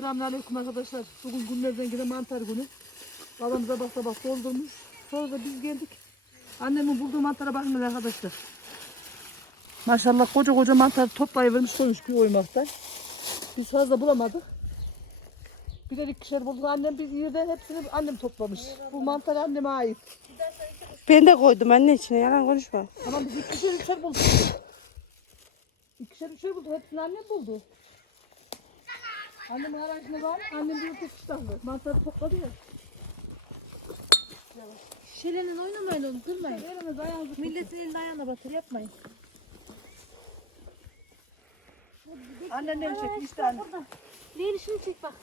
Selamünaleyküm arkadaşlar. Bugün günlerden gene mantar günü. Babam sabah sabah doldurmuş. Sonra da biz geldik. Annemin bulduğu mantara bakın arkadaşlar. Maşallah koca koca mantar toplayıvermiş koymuş bir oymakta. Biz fazla bulamadık. Bir de ikişer bulduk. Annem bir yerde hepsini annem toplamış. Bu mantar anneme ait. Ben de koydum anne içine yalan konuşma. Tamam biz ikişer üçer bulduk. İkişer üçer bulduk. Hepsini annem buldu. Annemin aracına var. Annem bir tek iştahlı. Mantarı topladı ya. Şilenin oynamayın oğlum kırmayın. Eliniz ayağınızı Milletin elini ayağına batır yapmayın. Anneannem çek işte anne. Leyli şunu çek bak.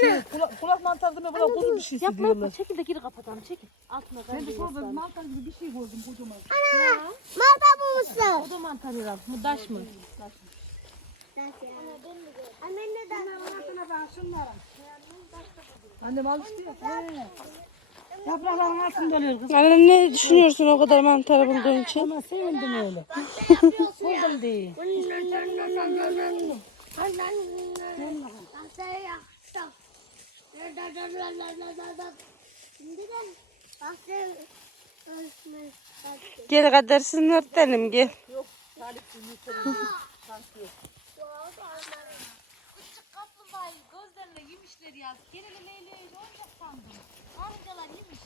Şey, kulak, kulak mantarı mı? Kulak kuzu bir şeysi Yapma yapma diyorlar. çekil de geri kapatalım çekil. Altına Ben de şurada yaslan. mantar gibi bir şey gördüm kocaman. Mata bulmuşlar. O da mantar herhalde. Bu daş mı? Anne neden? Annem alıştı ya. He. Yaprakların altında oluyor kız. Anne ne düşünüyorsun o kadar mantarı bulduğun için? Ama sevindim öyle. Buldum diye. Gel kadersizin örtelim gel. Küçük kaplumbağayı gözlerine yemişler ya. Geleli Leyli'yi oyuncak sandım. Karıncalar yemiş.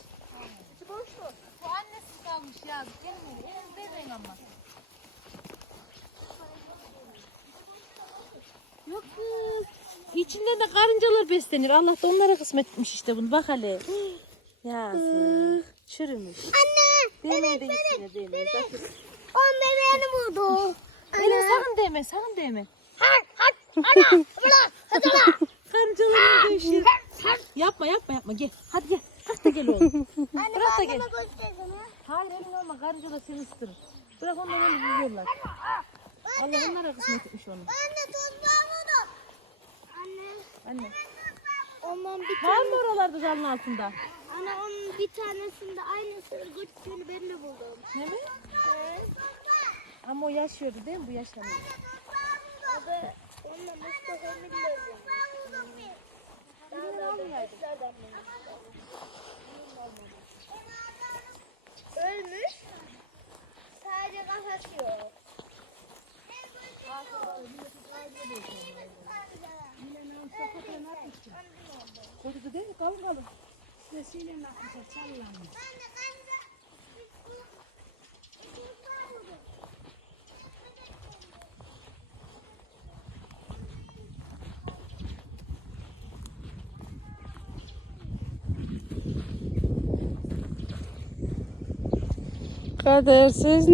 İçi boştu. Bu annesi kalmış ya. Gelin elinizde deyin ama. Yok kız. İçinden de karıncalar beslenir. Allah da onlara kısmet etmiş işte bunu. Bak hele. Yazık. Çürümüş. Anne. Demeye de gitsin demeye. Zaten- On bebeğini buldu. Elin sakın değme, sakın değme. Har har ana. Bırak. Hadi lan. Karıncaların dövüşür. Yapma yapma yapma gel. Hadi gel. Kalk da gel oğlum. Anne Bırak da gel. Hayır elin olma karıncalar seni ısırır. Bırak onları öyle yiyorlar. Allah onlara kısmet etmiş onu. Anne tozluğa vurdu. Anne. Ondan bir Var tane. mı oralarda dalın altında? Anne onun bir tanesinde aynısını götürdüğünü ben de buldum. Ne mi? Evet. Ama o yaşıyordu değil mi bu yaşlanıyor? O da onunla Mustafa Miller'di. Daha da arkadaşlardan Ölmüş. Sadece kafası yok. Sesiyle nafise sallanmış. Kadersiz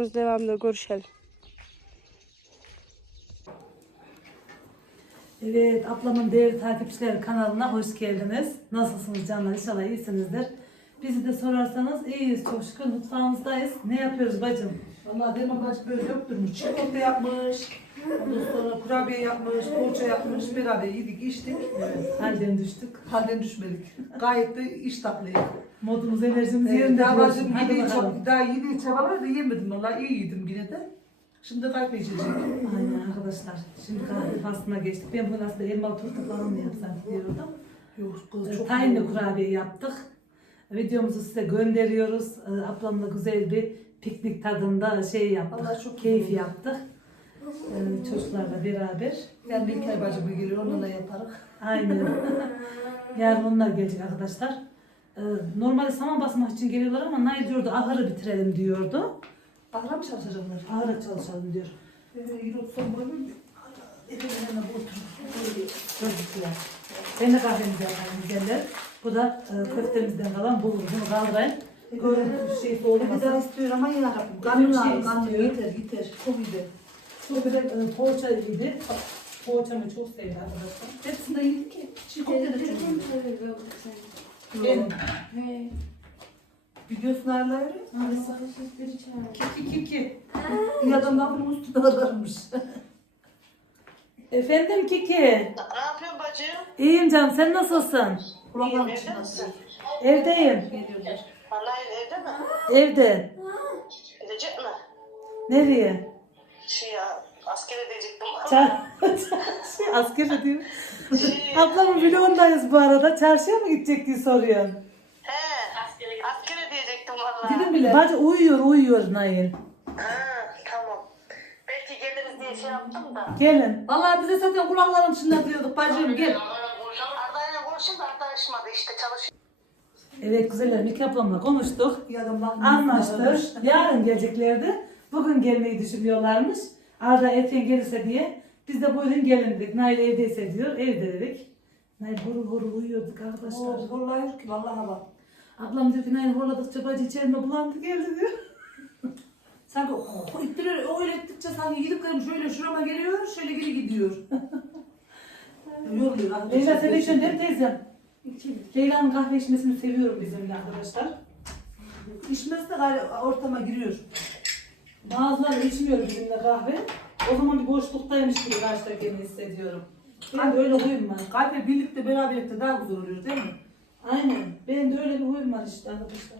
videomuz devamında görüşelim. Evet, ablamın değerli takipçileri kanalına hoş geldiniz. Nasılsınız canlar? İnşallah iyisinizdir. Bizi de sorarsanız iyiyiz çok şükür. Mutfağımızdayız. Ne yapıyoruz bacım? Vallahi Derman bacı böyle döktürmüş. Çikolata yapmış. Ondan sonra kurabiye yapmış. Poğaça yapmış. Beraber yedik içtik. Evet, halden düştük. Halden düşmedik. Gayet de iştahlıyız. Modumuz, enerjimiz Evet, yerinde. daha diyorsun. bacım Hadi yediği bakalım. çab- daha yediği çabalar da yemedim. Vallahi iyi yedim yine de. Şimdi kalp içecek. Aynen arkadaşlar. Şimdi kahve faslına geçtik. Ben bugün aslında elmalı turta falan mı yapsam diyordum. Yok kız Çok çok Tayinli kurabiye yaptık. Videomuzu size gönderiyoruz. Ee, Ablamla güzel bir piknik tadında şey yaptık. Allah çok Keyif güzel. yaptık. Ee, çocuklarla beraber. Yani bir kere bacım geliyor onunla yaparız. Aynen. Yarın onlar gelecek arkadaşlar. Ee, normalde saman basmak için geliyorlar ama Nail diyordu ahırı bitirelim diyordu. Ahıra mı çalışacaklar? Ahıra çalışalım diyor. Ee. Ben de kahvemizi yapayım güzeller. Bu da e, köftemizden kalan bulgur. Bunu kaldırayım. Görüntü şey Bir daha istiyor ama yine yapayım. Bir Kanlı şey şey kanlı istiyor. yeter yeter. Çok iyi. Bir de e, poğaça yedi. Poğaçamı çok sevdi arkadaşlar. Hepsini de yedik ki. Çikolata da çok iyi. Benim. Biliyorsun araları. Kiki kiki. Bir adam kapının üstüne adarmış. Efendim Kiki. Ne yapıyorsun bacım? İyiyim canım sen nasılsın? Kulaklarım İyiyim, için evde nasıl? misin? Evdeyim. Vallahi evde mi? Evde. Gidecek mi? Nereye? Şey ya, askere diyecektim. Çar şey, asker diyor. Şey, Ablamın vlogundayız bu arada. Çarşıya mı gidecek diye soruyorsun. he, askere diyecektim vallahi. Gidin bile. Bacı uyuyor uyuyor Nail. Ha, tamam. Belki geliriz diye şey yaptım da. Gelin. Vallahi bize zaten kulakların içinde diyorduk bacım gel. Arda'yla konuştum da Arda açmadı işte çalışıyor. Evet güzeller Miki ablamla konuştuk. Adam bakmış. Anlaştık. Yarın geleceklerdi. Bugün gelmeyi düşünüyorlarmış. Arda erken gelirse diye. Biz de buyurun gelin dedik. Nail evdeyse diyor. Evde dedik. Nail horul horul uyuyorduk arkadaşlar. Oo, yok ki vallahi bak. Ablam diyor ki Nail horladıkça bacı içerime bulandı geldi diyor. Sanki oh, ittiriyor, öyle ettikçe sanki gidip kırım şöyle şurama geliyor, şöyle geri gidiyor. Yoruluyor arkadaşlar. Leyla sen de içiyorsun değil teyzem? Leyla'nın kahve içmesini seviyorum bizimle arkadaşlar. İçmez de ortama giriyor. Bazıları içmiyor bizimle kahve. O zaman bir boşluktaymış gibi karşıdakini hissediyorum. Benim de öyle huyum var. Kalple birlikte beraberlikte daha güzel oluyor değil mi? Aynen. Benim de öyle bir huyum var işte arkadaşlar.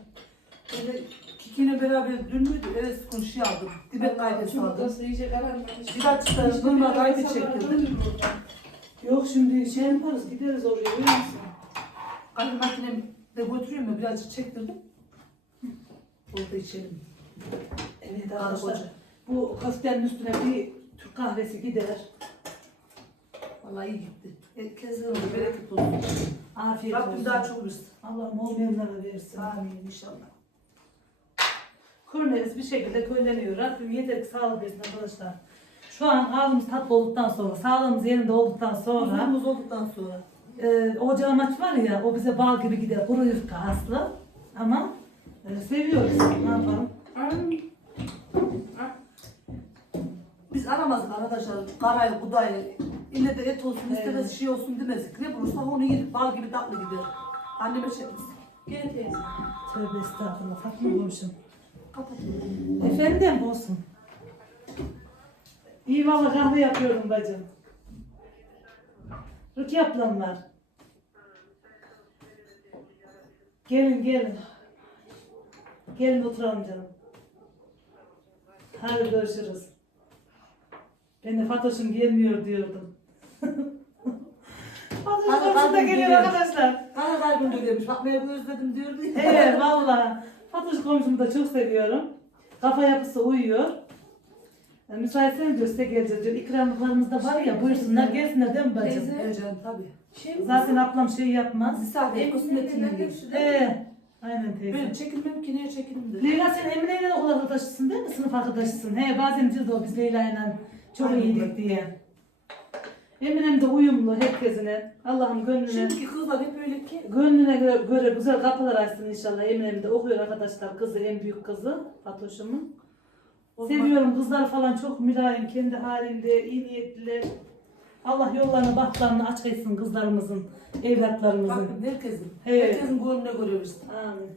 Böyle Kiki'yle beraber dün müydü? Evet şey aldım. Dibek kaybesi aldım. Bir daha çıkarız. Bununla kaybı çektirdim. Yok şimdi şey yaparız gideriz oraya biliyor musun? Kalbi makinemi de götürüyorum ya birazcık çektirdim. Orada içelim. Evet arkadaşlar. Bu köftenin üstüne bir Türk kahvesi gider. Vallahi iyi gitti. E, Kesin oldu. Bereket olsun. Afiyet Rabbim olsun. daha çok versin. Allah'ım olmayanlara versin. Amin inşallah. Kurneriz bir şekilde köyleniyor. Rabbim yeter ki sağlık versin arkadaşlar. Şu an ağzımız tatlı olduktan sonra, sağlığımız yerinde olduktan sonra Huzurumuz olduktan sonra. e, ocağı maç var ya o bize bal gibi gider. Kuru yufka aslı. Ama e, seviyoruz. Ne yapalım? Biz aramazdık arkadaşlar. Karayı, budayı. İlle de et olsun, Evet. şey olsun demezdik. Ne bulursak onu yedik. Bal gibi tatlı gider. Anneme şey Gel teyze. Tövbe estağfurullah. Fatma konuşun. Kapat. Efendim olsun. İyi valla kahve yapıyorum bacım. Rukiye ablam var. Gelin gelin. Gelin oturalım canım. Hadi görüşürüz. Ben de Fatoş'um gelmiyor diyordum. Fatoş Hadi, komşu da hadi, geliyor gidelim. arkadaşlar. Bana kalbim de demiş. Bak ben özledim diyordu ya. Evet valla. Fatoş komşumu da çok seviyorum. Kafa yapısı uyuyor. E, Müsaitseniz diyor size geleceğiz diyor. İkramlıklarımız da var ya buyursunlar gelsinler değil mi bacım? Evet canım tabii. Zaten ablam şey yapmaz. Misafir kısmetini yiyor. Ee, aynen teyze. Ben çekilmem ki neye çekilim de. Leyla sen Emine ile okul arkadaşısın değil mi? Sınıf arkadaşısın. He bazen diyordu o biz Leyla ile çok Aynen. iyiydik diye. Eminem de uyumlu herkesine. Allah'ım gönlüne. Şimdiki kızlar hep öyle ki. Gönlüne göre, göre güzel kapılar açsın inşallah. Eminim de okuyor arkadaşlar. Kızı en büyük kızı Fatoş'umun. Seviyorum kızlar falan çok mülayim, kendi halinde, iyi niyetliler. Allah yollarını, bahtlarını açık etsin kızlarımızın, evlatlarımızın. Bakın herkesin. Evet. Herkesin gönlüne versin. Amin.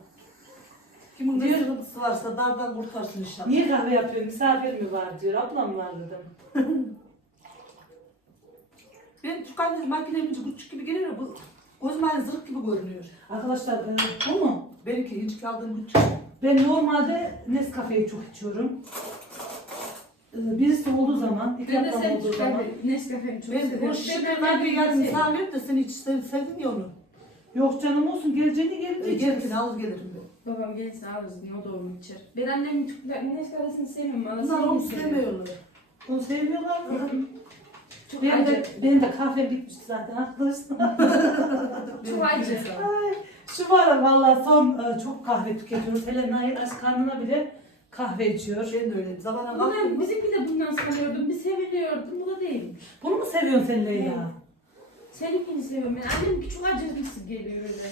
Kimin ne sıkıntısı varsa dardan kurtarsın inşallah. Niye kahve yapıyorsun? Misafir mi var diyor. Ablam var dedim. Ben kahve makinemin küçük gibi geliyor ya, bu gözüm hani zırh gibi görünüyor. Arkadaşlar e, bu mu? Benimki hiç aldığım küçük. Ben normalde Nescafe'yi çok içiyorum. E, Birisi olduğu zaman, iki Ben de sen olduğu zaman. Nescafe'ni çok Ben seviyorum. o kahveyi yarın sana verip de seni hiç sev, sevdin ya onu. Yok canım olsun geleceğini gelince içeriz. alır gelirim ben. Babam gelirse alırız o da onu içer. Ben annemin Türkler Nescafe'sini sevmiyorum. Bunlar onu sevmiyorlar. Onu sevmiyorlar mı? Çok Benim de, acı. benim de kahvem bitmişti zaten arkadaşlar. Çok acı. Ay, Şu ara valla son e, çok kahve tüketiyoruz. Hele Nail aç karnına bile kahve içiyor. Ben de öyle. Zamana Bunlar kalktım. bizimki de bundan sanıyordum. Bir seviliyordum. Bu da değilmiş. Bunu mu seviyorsun sen Leyla? Seninkini seviyorum. Ben annemki çok acılısı geliyor öyle.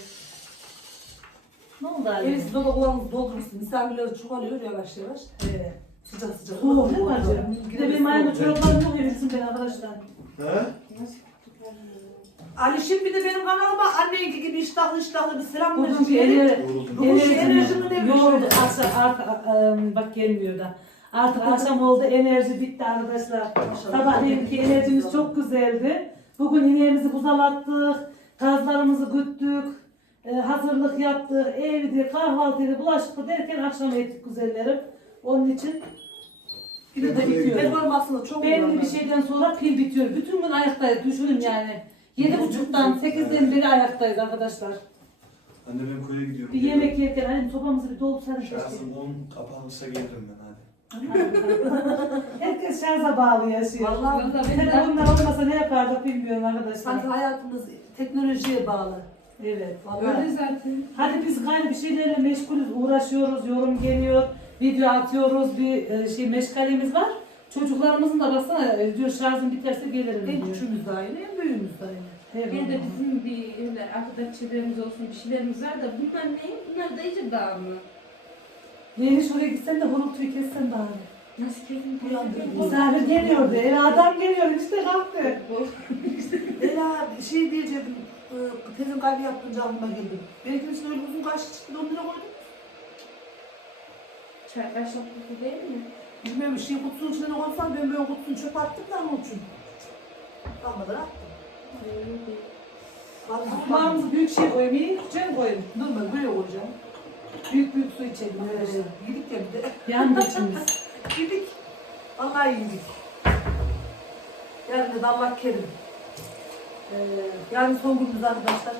Ne oldu Ali? Evet siz dolu kulağınızı doldurmuşsun. Misafirleri çoğalıyor yavaş yavaş. Evet. Sıcak sıcak. Soğuk değil mi acı? Bir de benim ayağımda çoraplarım yok evirsin beni arkadaşlar. He? Nasıl Alişim bir de benim kanalıma annenki gibi iştahlı iştahlı bir selam mesajı ener, Bugünkü enerjimi enerji ne yoruldu. Akşam artık ıı, bak gelmiyor da. Artık akşam oldu enerji bitti arkadaşlar. Sabahleyinkü enerjimiz çok güzeldi. Bugün ineğimizi buzalattık. Kazlarımızı güttük. e, hazırlık yaptık. Evdi, kahvaltıydı, bulaşıktı derken akşam ettik güzellerim. Onun için Yine de bitiyor. performansında çok belli bir şeyden sonra pil bitiyor. Bütün gün ayaktayız. Düşünün yani. Yedi buçuktan sekizden beri ayaktayız arkadaşlar. Anne ben köye gidiyorum. Bir yemek yerken hani sopamızı bir dolup sarın keşke. Şahsım 10 kapanırsa gelirim ben hadi. Herkes şarja bağlı yaşıyor. Vallahi Telefonlar olmasa ne yapardık bilmiyorum arkadaşlar. sanki hayatımız teknolojiye bağlı. Evet. Vallahi. Öyle zaten. Hadi biz gayrı bir şeylerle meşgulüz, uğraşıyoruz, yorum geliyor, video atıyoruz, bir e, şey meşgalemiz var. Çocuklarımızın da baksana e, diyor şarjım biterse gelirim En diyor. küçüğümüz de aynı, en büyüğümüz de aynı. Evet. Bir de bizim bir öyle arkadaş çevremiz olsun bir şeylerimiz var da bunlar ne? Bunlar da iyice bağımlı. Yeni şuraya gitsen de horultuyu kessen bari. Nasıl kesin Misafir geliyordu, eve adam geliyor işte kalktı. Ela bir şey diyecektim. Ee, Tezin kalbi yapınca aklıma geldi. Belki de öyle uzun kaşlı çıktı, onu lira koydum. Çay değil mi? Bilmiyorum bir şey kutusunun içine koysam ben böyle kutusunu çöpe attım da onun için. Kalmadan attım. Kulağımızı büyük şey koyayım, iyi küçüğe mi koyayım? Ben böyle koyacağım. Büyük büyük su içelim Ee, yedik ya bir de. Yandı içimiz. Yedik. Vallahi yedik. Yarın da Allah kerim. Ee, yarın son günümüz arkadaşlar.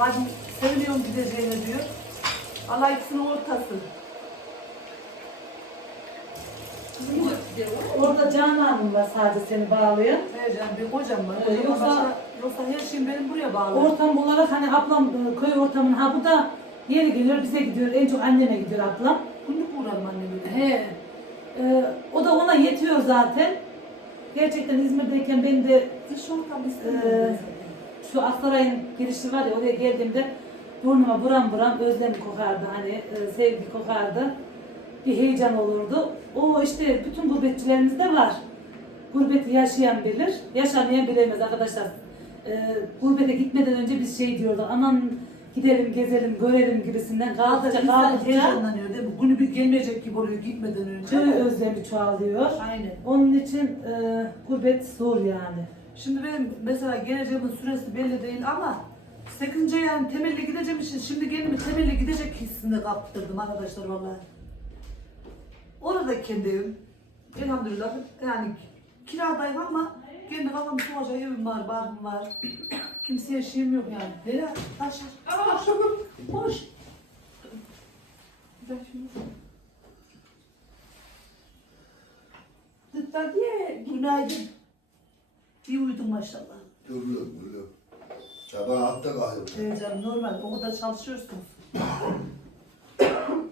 Bacım seviniyorum gideceğine diyor. Allah ikisinin ortası. Orada Canan var sadece seni bağlayan. Evet canım bir kocam var. Ee, Yoksa, yoksa- yoksa her şeyim benim buraya bağlı. Ortam olarak hani ablam e, köy ortamın ha bu da yeni geliyor bize gidiyor. En çok anneme gidiyor ablam. Günlük uğrarım annemle. He. Ee, o da ona yetiyor zaten. Gerçekten İzmir'deyken ben de Dış ortam istemiyorum. şu Aksaray'ın girişi var ya oraya geldiğimde burnuma buram buram özlem kokardı hani e, sevgi kokardı. Bir heyecan olurdu. O işte bütün gurbetçilerimizde var. Gurbeti yaşayan bilir, yaşamayan bilemez arkadaşlar. Ee, gurbete gitmeden önce biz şey diyorduk, aman gidelim, gezelim, görelim gibisinden kaldıkça İnsan kaldıkça heyecanlanıyor değil mi? Günü bir gelmeyecek gibi oluyor gitmeden önce. köy özlemi çoğalıyor. Aynen. Onun için e, gurbet zor yani. Şimdi benim mesela geleceğimin süresi belli değil ama 8. yani temelli gideceğim için şimdi kendimi temelli gidecek hissinde kaptırdım arkadaşlar vallahi. Orada kendi evim. Elhamdülillah yani kiradayım ama kendi kafamı soğuyacak evim var, barım var. Kimseye şeyim yok yani. Leyla taş taş. Hoş. Tıtta diye Günaydın. İyi uyudun maşallah. Duruyorum, duruyorum. Sabah altta kalkıyorum. Evet canım normal. O kadar çalışıyorsunuz.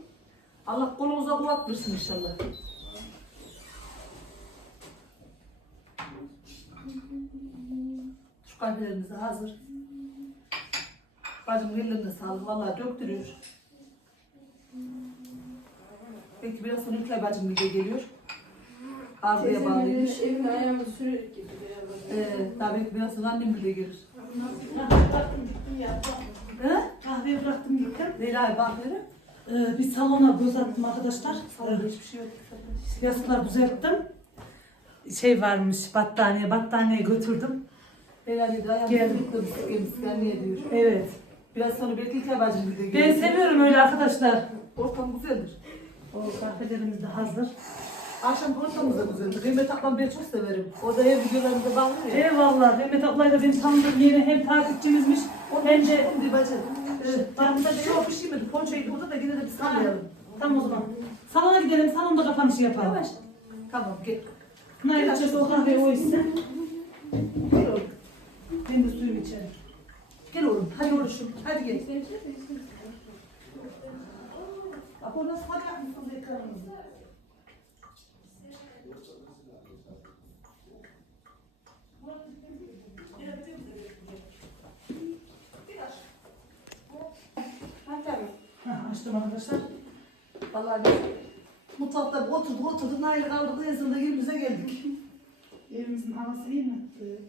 Allah kolunuza kuvvet versin inşallah. Şu kahvelerimiz de hazır. Bacım ellerine sağlık. Vallahi döktürüyor. Belki biraz sonra Ülkay bacım bir de geliyor. Arzuya bağlıymış. Evin ayağımı sürerek gibi. Ee, belki biraz sonra annem bile gelir. He? Kahveyi bıraktım gittim. Leyla'ya bak hele. Ee, bir salona göz attım arkadaşlar. Salonda hiçbir şey yok. Yastıklar düzelttim. Şey varmış battaniye, battaniye götürdüm. Helal de ayağını Gel. sıkıntı sıkıntı ne diyor. Evet. Biraz sonra belki İlkay bacım bir de Ben gelir. seviyorum öyle arkadaşlar. Ortam güzeldir. O kahvelerimiz de hazır. Akşam ortamımız da güzeldir. Kıymet ablam ben çok severim. O da ev videolarında bağlıyor ya. Eyvallah. Mehmet ablayla benim tanıdığım yeni hem takipçimizmiş hem de Bir bacı. Evet, Ben de çok bir şey mi? Ponçaydı burada da yine de bir sallayalım. tam o zaman. Salona gidelim, salonda kapanışı yapalım. Yavaş. Tamam gel. Nail içerse o kahveyi o içsin. Gel oğlum. Ben de suyumu içerim. Gel oğlum. Hadi oğlum. Hadi gel. Bak o nasıl hadi yapmışsınız ekranınızı. Ha, açtım arkadaşlar. Vallahi biz mutfakta oturduk oturduk Nail'i kaldırdık en sonunda yerimize geldik. Evimizin havası iyi mi? Evet.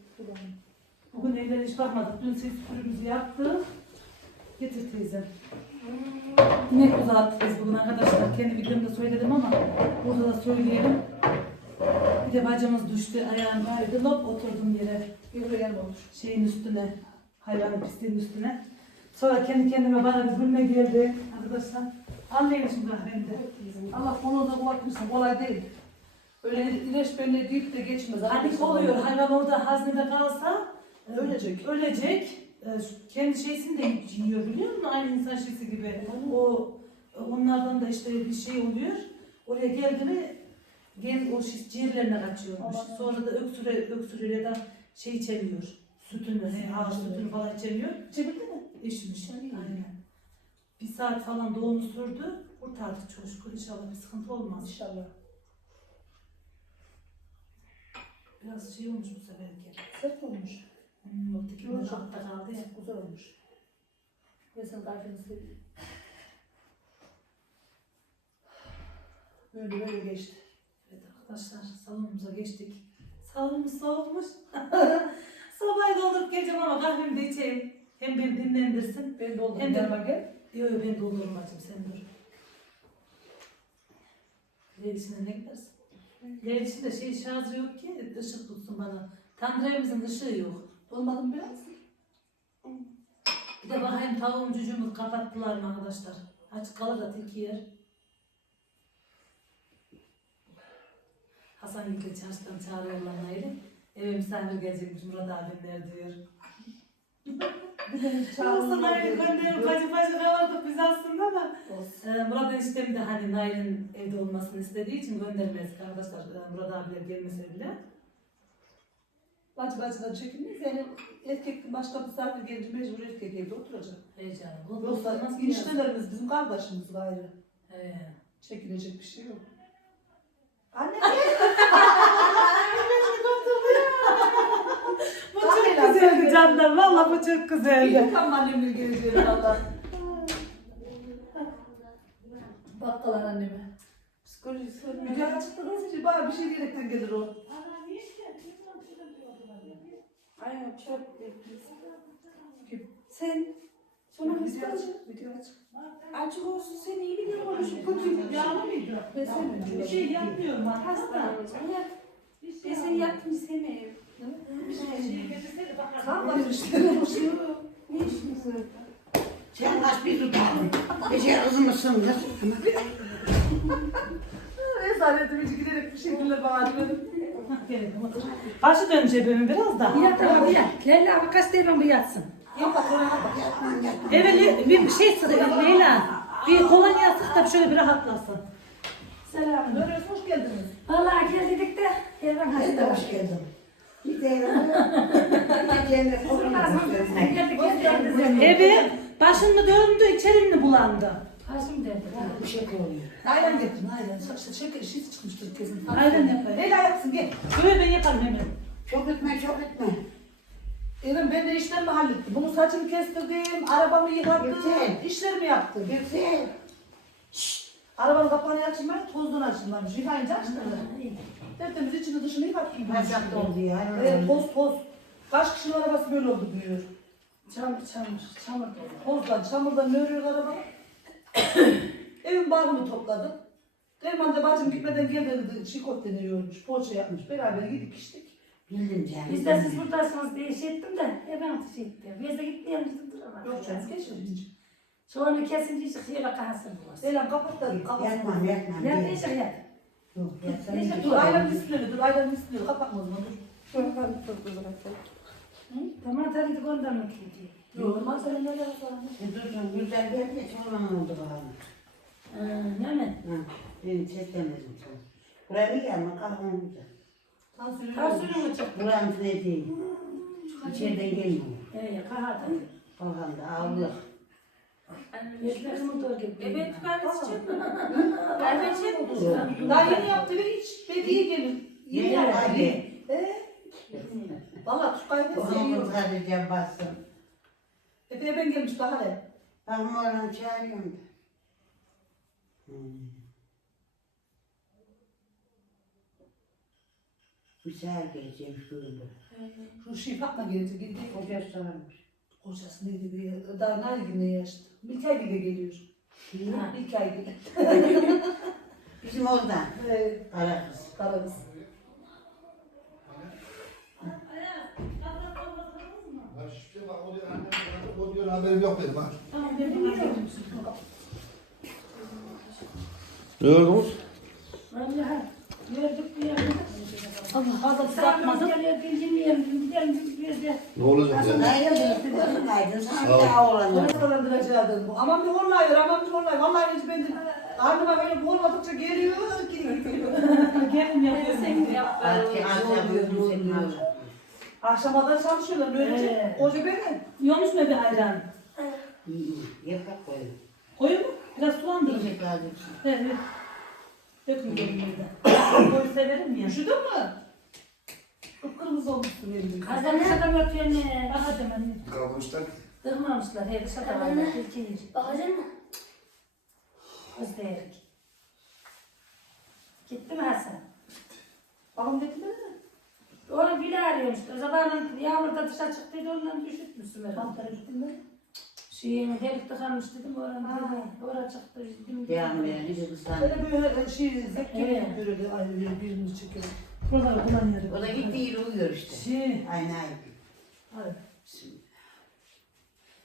Bugün evlere hiç bakmadık. Dün ses süpürümüzü yaptık. Getir teyzem. İnek uzattık biz bugün arkadaşlar. Kendi videomda söyledim ama burada da söyleyelim. Bir de bacamız düştü. Ayağım kaydı. Lop oturdum yere. Yürüyen olmuş. Şeyin üstüne. Hayvanın pisliğin üstüne. Sonra kendi kendime bana bir gülme geldi. Arkadaşlar. Anlayın şimdi ben de. Allah onu da kulakmışsın. Kolay değil. Öyle ilaç böyle deyip de geçmez. Panik oluyor. Hayvan orada haznede kalsa Ölecek. ölecek. Ee, şu Kendi şeysini de yiyor biliyor musun? Aynı insan şeysi gibi. O onlardan da işte bir şey oluyor. Oraya geldi mi gel o şey, ciğerlerine kaçıyormuş. Sonra da öksüre öksürüyor ya da şey içemiyor. Sütünü, ağaç sütünü falan içemiyor. Çevirdi mi? İşmiş. Aynen. Bir saat falan doğumu sürdü. Kurtardık şükür. İnşallah bir sıkıntı olmaz. İnşallah. Biraz şey olmuş bu seferki. Sert olmuş. Hmm, o dikimde altta kaldı ya. Güzel olmuş. Ben senin kalbini sevdim. Böyle böyle geçti. Evet arkadaşlar salonumuza geçtik. Salonumuz soğukmuş. Sobayı doldurup geleceğim ama kahvemi de içeyim. Hem beni dinlendirsin. Ben de oldum. Hem de- bak gel. Yok yok ben doldururum bacım sen dur. Leylisine ne gidersin? Leylisinde şey şarjı yok ki ışık tutsun bana. Tandremizin ışığı yok. Olmadım biraz. Bir de bakayım tavuğum cücüğümü kapattılar mı arkadaşlar? Açık kalır da tek yer. Hasan Yükle çarşıdan çağırıyorlar Nail'i. Eve misafir gelecekmiş Murat abimler diyor. Bir Aslında Nail'i gönderip bacı bacı kavardık biz aslında da. Ee, Murat eniştem de hani Nail'in evde olmasını istediği için göndermezdik arkadaşlar. Ee, Murat abiler gelmese bile. Bacı bacıdan çekinmeyiz. Yani erkek başka misafir gelince mecbur erkek evde oturacak. Heyecanı. O Yoksa olmaz ki ya. eniştelerimiz bizim kardeşimiz gayrı. He. Çekilecek bir şey yok. Anne Bu çok güzeldi canlar. Valla bu çok güzeldi. Tam annemle geleceğim valla. Bakkalar anneme. Psikolojisi Video açıkta nasıl şey? Bana bir şey gerekten gelir o. Aynen çok büyük. Sen sonra Video açık. Video açık. Açık olsun sen iyi biliyor konuşup kötü. Yağlı mıydı? Ben sevmiyorum. Bir şey yapmıyorum ben. Hasta. Ben seni yaptım sevmiyorum. Kalmadı işte. Şey. Ne işiniz var? Sen kaç bir tutalım. Beşer kızı mısın kız? Esaretim hiç giderek bir şekilde bağırıyorum. Başı dön cebime biraz da. Yat abi yat. Leyla abi kaç bu yatsın. Evet bir şey sık Leyla. Bir kolonya sık da şöyle bir rahatlasın. Selam. Görüyorsun hoş geldiniz. Vallahi geldik de de hasta. hoş geldin. Evi başın mı döndü içerin mi bulandı? Haşim dedi. bu şaka oluyor. Aynen getir. Aynen. Şaka şeker şiş çıkmıştır kesin. Aynen yapayım. Leyla yapsın gel. Böyle ben yaparım hemen. Çok etme çok etme. Evim ben de işlerimi hallettim. Bunun saçını kestirdim, arabamı yıkadım, Güzel. işlerimi yaptım. Güzel. Arabanın kapağını açılmayın, tozdan açılmamış. Yıkayınca açtırdım. Tertemiz içini dışını yıkattım. Başak oldu ya. Evet, toz toz. Kaç kişinin arabası böyle oldu diyor. Çamur çamur. Çamur dolu. Tozdan, çamurdan ne örüyor araba? Evin bağını topladım. Derman da bacım gitmeden gel dedi, şikot deniyormuş, poğaça yapmış. Beraber yedik içtik. Bildim canım. Biz de siz buradasınız diye şey ettim de evden ateş ettim. Biz de gitmeyelim dedim duramadık. Yok canım, geçirince. Sonra kesince çık şeye kalsın burası. Selam kapat da kafasını. Yatmam yatmam. Ya değil. Neyse. Yok yatsam Neyse, iyi. Dur, ayranın üstüne dur, ayranın üstüne kapatma o zaman dur. Tamam tabii de göndermek için. Yok, masanın ne kadar sonra. E Dur güzel geldi de sonra oldu bana. Ne mi? Ha, beni çekemezdim sen. Buraya bir gelme kahvemize. Tansiyon Tansiyon mu çok? Buranın ne değil. İçeriden gelmiyor. Ee, kahada. Kalkanda ağırlık. Yetmez mi doğru gibi? Evet ben içeceğim. Ben içeceğim. Daha yeni yaptı ve hiç dedi iyi gelir. Yeni Ye, yaptı. hadi. Ee? Valla Tufkay'ı da Babamın seviyorum. sadece bassın. Epey ben gelmiş daha ne? Bakma oradan çağırıyorum da. Hmm. Sefer geleceğim şurada. Şu Fatma gelince gitti. Kocası varmış. Kocası neydi bir? Daha nerede günde yaşlı? Bir ay bile geliyor. Bir ay bile. Bizim oradan. Evet. Kara kız. Kararız. O diyor haberim yok benim ha. Ne oldu? Vallahi gördük bir yerde. Satmadım. Geliyor. Gidelim bir de. Ne olacak yani? Dolandıracaktın bu? Aman bir horlayıyor, aman bir horlayıyor. Vallahi hiç ben de karnıma böyle horladıkça geliyor, geri gidiyor. gelin yapıyor. Sen yap. Oğlan. Akşamadan çalışıyorlar böylece. Ee. Koca beni. Yiyormuş mu bir ayran? İyi iyi. Yapak koyun. Koyun mu? Biraz sulandırın. Yiyecek Evet. Dökmüyorum burada. Koyu severim ya. Üşüdün mü? Kıpkırmızı olmuşsun elinde. Kazanmış adam ötüyor ne? Bak hadi ben. Kalmışlar. Dırmamışlar. Hep dışarıda varlar. Türkiye'yi. Bakacak mı? Kız değerik. Gitti mi Hasan? Babam dedi mi? Onu bile arıyormuş. O zaman yağmurda dışarı çıktıydı ondan düşürtmüşsün herhalde. Mantara gittin mi? Şeyin helik tıkanmış dedim oran dedi. Oraya çıktı. Bizim Devam. Böyle böyle şey zevk gibi Evet. böyle ayrı birini çekiyor. O da gitti yeri uyuyor işte. Şey, Aynen aynen.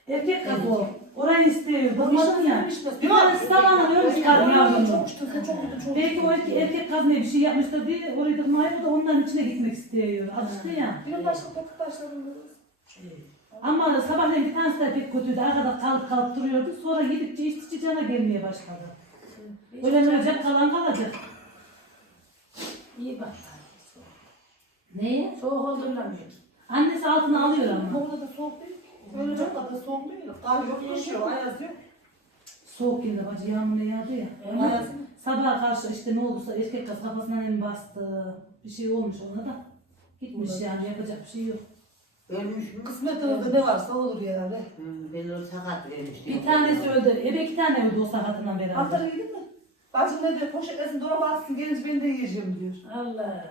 erkek kız o. Orayı istiyor. Bakmadın ya. Tanesi sabahla öyle çıkar yavrum. Çok çok Belki o erkek, erkek kız ne bir şey yapmıştır diye orayı tıkmayıp o da onların içine gitmek istiyor. Alıştı ya. Benim başka patik başlarım. Ama sabahleyin bir tanesi de pek kötüydü. Arkada kalıp kalıp duruyordu. Sonra gidipçe içti cana gelmeye başladı. Ölen ölecek kalan kalacak. İyi bak. Neye? Soğuk mı? Annesi altına alıyor ama. Orada da soğuk değil. Öyle çok da soğuk değil. Kar yok, kış yok, ayaz yok. Soğuk yine bacı yağmur yağdı ya. Ayaz. Sabah karşı işte ne olduysa erkek kız kafasına nem bastı. Bir şey olmuş ona da. Gitmiş yani yapacak bir şey yok. Ölmüş mü? Kısmet oldu ne varsa olur yani. Hı, Ben o sakat vermiştim. Bir tanesi öldü. Eve iki tane öldü o sakatından beraber. Altara yedin mi? Bacım ne diyor? Poşetlesin dolaba atsın gelince ben de yiyeceğim diyor. Allah.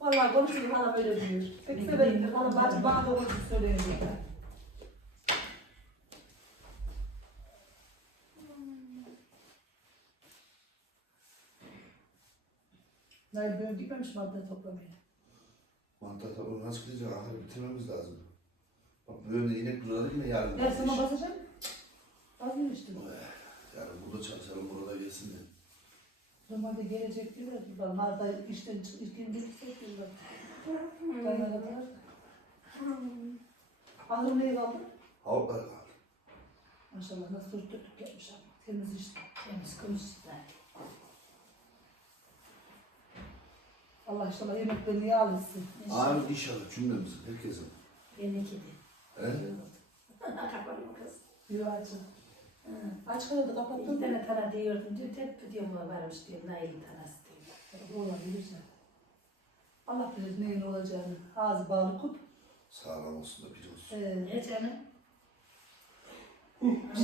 Vallahi konuşuyor bana böyle diyor. Pek severim. Bana bacım bana doğru söylüyor diyor. Nail böyle gitmemiş madde toplamaya. Mantar tabanı nasıl gidecek? Ahır bitirmemiz lazım. Bak böyle inek duralım mı yarın? Ben sana basacağım. İşte. Yarın burada çalışalım burada gelsin de. Normalde gelecek diyorlar. Buradan Mart'ta işten çık, işten gidecek diyorlar. Dayanamadılar. Ahır neyi kaldı? Havuklar kaldı. Maşallah nasıl dört dörtlük yapmış ama. Temiz işte. Temiz konuştular. Allah inşallah yemeklerini iyi alırsın. Amin inşallah cümlemizin herkesin. Beni gidi. He? Kapalı kız. Yürü açın. Aç kalırdı Bir kapattın. tane tane diyordum. Diyor tep diyorum varmış diyor. Nail'in tanesi diyor. Olabilir. Allah bilir neyin olacağını. Ağzı bağlı kup. Sağlam olsun da bir olsun. Ee, Ne canım?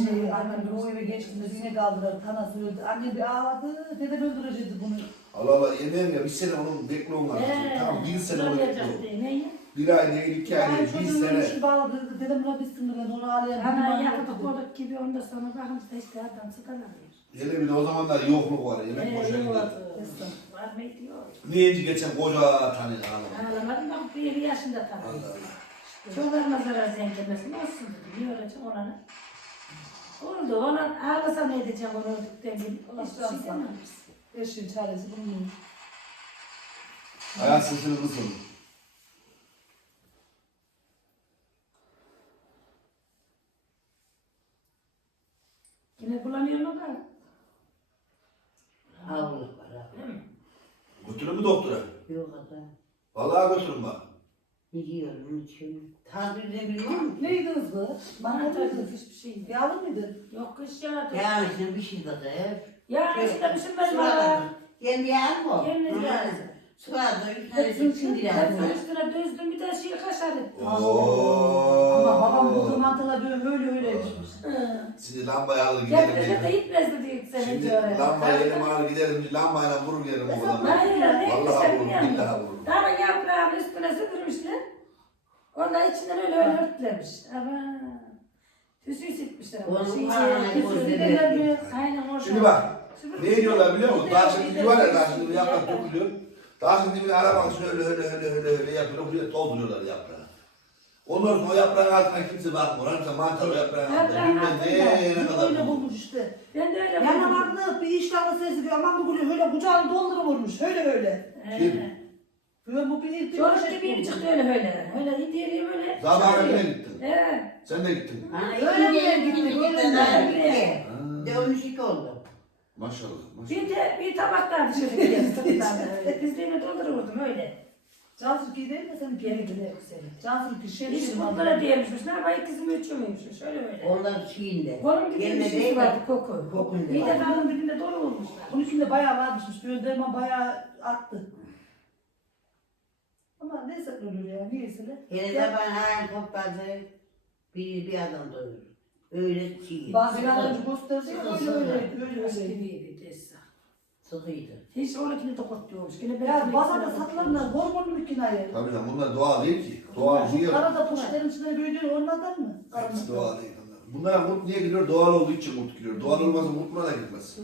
şey, annem bir o eve geçtiğinde düğüne kaldılar. Tanası öldü. Annem bir ağladı. Deden öldürecekti bunu. Allah Allah yemeğim ya bir sene onun bekliyorum var. Ee, Tamam bir sene onu olacak. Neyi? Bir ay değil iki ay değil bir sene. ölmüşü bağladı. Dedem buna bitsin dedi. Onu ağlayan. Ana bir yakıp koyduk gibi ondan sonra bakın işte işte adam sıkılamıyor. Hele bir de o zamanlar yokluk var. Yemek boşa gider. Neyinci geçen koca tanıyor hanım. Ağlamadım bak bir yaşında tabii. Allah Allah. Çocuklarına zarar zenginmesin olsun dedi. Niye ona ne? Oldu ona ağlasa ne edeceğim onu öldükten. Allah Hiçbir şey şanslı. Dememiş. Eşin çaresi bulunmuyor. Hayat sesini kısın. Yine kullanıyor mu ben? Havluk var ha. Değil mi? Götürün mü doktora? Yok adam. Vallahi götürün bak. Biliyorum içiyorum. Tabiri bilmem. Neydi hızlı? Bana tabii. hiçbir şey yok. Yağlı mıydı? Yok kış yağdı. Ya işte bir şey de hep. Ya işte bizim benim ara. Kendi yer bu. Kendi Hı. yer. Sularda Hepsini şimdi hepsini üstüne düzdüm bir de şey kaşarı. Ama babam Ooo. mantılar böyle öyle. Şimdi lambayı alır gidelim. Getirişe de gitmezdi diye sene Şimdi diyor. lambayı elim alır gidelim. Lambayla vurur yerim o ne Vallahi vurur, billahi vurur. Daha yaprağın üstüne süpürmüşler. Ondan içinden öyle öyle örtülemiş. Ama tüsü ama. Onun Şey? Aynen orada. Şimdi bak. Ne diyorlar biliyor musun? Daha şimdi var ya daha şimdi yaprak dökülüyor. Daha şimdi bir arabanın üstüne öyle öyle öyle öyle öyle yapıyor. Buraya dolduruyorlar yaprağı. Ondan sonra o yaprağın altına kimse bakmıyor. Hani mantar o yaprağın altına. Yaprağın Bilmem ne ne kadar. Öyle bulmuş işte. Ben de öyle Yanarlı bir iştahlı sesi diyor. Aman bu gülü öyle kucağını doldurulmuş. Öyle öyle. Kim? Böyle bu bir bir Çocuk gibi çıktı öyle öyle. Öyle gidiyor böyle. Zaten evine gittin. Evet. Sen de gittin. Ha, Öyle mi? ikinci Gitti, gitti, öyle mi? Dönmüş iki oldu. Maşallah. maşallah. Bir de bir tabaktan sırttan öyle. Dizliğimi doldururdum öyle. Cansız ki değil mi senin Geri gidiyor seni. Cansız ki şey Hiç bunlara diyemişmiş. Ne yapayım ikizimi üçümüymüş. Öyle öyle. Onlar şeyinde. Kolum gibi bir şey değil vardı de. koku. Kokuyla. Bir de dalın dibinde dolu olmuşlar. Bunun içinde bayağı varmışmış. Derman bayağı attı. Ama ne saklıyor ya? Niyeyse de. Hele de bana ayağım topladı. Bir, bir adam doyurur. Öyle çiğ. Bazı yalancı gösterdi ya, Sıkı öyle öyle öyle öyle. gibiydi desa. Sıkıydı. Hiç onunkini de kokluyormuş. Yine ben Ya pazarda satılanlar hormonlu bir kinaye. Tabii canım bunlar doğal değil ki. Doğal değil. Karada poşetlerin içinde büyüdüğü onlardan mı? Hepsi doğal değil. onlar. Bunlar mut niye giriyor? Doğal olduğu için mut giriyor. Doğal olmasa mut buna da girmez.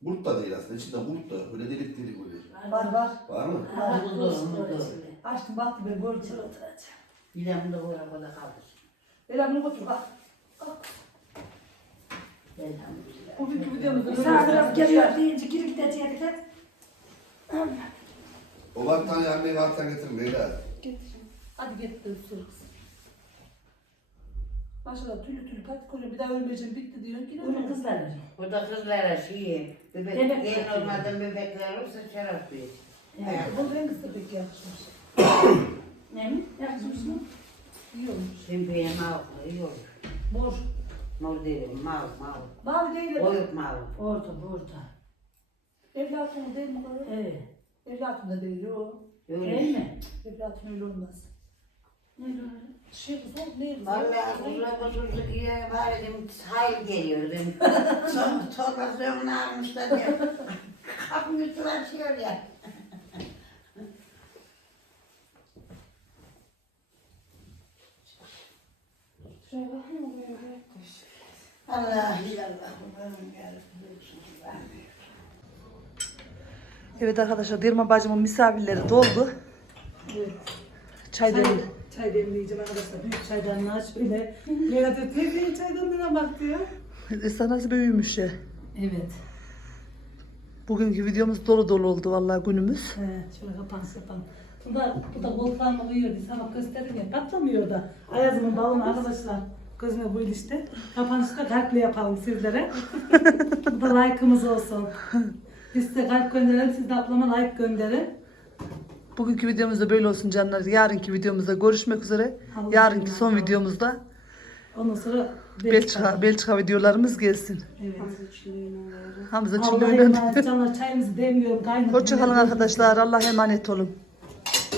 Mut da değil aslında. İçinde mut da. Böyle delik delik oluyor. Var var. Var mı? Ha, bu doğru, bu doğru. Açtım baktım ben gördüm. De bunu da bu arabada kaldır. Böyle bunu götür bak. Elhamdülillah. Bugünkü videomuzda böyle Sağ taraf geliyor deyince geri gidecektik hep. O battaniye anneyi alttan getirin beyler. Hadi git de sür kız. Maşallah tülü tülü kaç koca bir daha ölmeyeceğim bitti diyorsun ki. Bunun kızları. Burada kızlara şey, bebek, Bebek en bakıyor. olmadan bebekler olursa şarap verir. Evet. Bu rengi pek yakışmış. Ne mi? Yakışmış mı? İyi olmuş. Pembeye mavi, olur. Mor. Mor değil, mavi, mavi. Mavi değil de. Koyuk mavi. Orada burada. Evlatım değil mi kadar? Evet. Evlatım da değil o. Öyle. Değil mi? Evlatım öyle olmaz. Ne diyor? Şey kız o ne? Vallahi kuzla bozuldu diye bari dedim hayır geliyor dedim. Son torbası önüne almışlar ya. Kapı yutulan ya. Allah ilallah. Allah'ım yarabbim. Evet arkadaşlar Derman bacımın misafirleri doldu. Çay demli. Çay demleyeceğim arkadaşlar. Büyük çaydanlığı aç böyle. Leyla diyor teyze çaydanlığına bak diyor. Esra nasıl büyümüş ya. Evet. Bugünkü videomuz dolu dolu oldu vallahi günümüz. He, şöyle kapansın yapalım. Bu da, bu da koltuğuma uyuyor. Bir sabah gösterir ya. Patlamıyor da. Ayazımın balonu arkadaşlar. Gözüme bu işte. Kapanışta kalple yapalım sizlere. bu da like'ımız olsun. Biz size kalp gönderelim. Siz de ablama like gönderin. Bugünkü videomuz da böyle olsun canlar. Yarınki videomuzda görüşmek üzere. Allah'a Yarınki son emanet olun. videomuzda Ondan sonra Belçika, Belçika videolarımız gelsin. Evet. Hamza Allah'a Çillöğü'nün. emanet canlar. Çayımızı demliyorum. Hoşçakalın arkadaşlar. Allah'a emanet olun.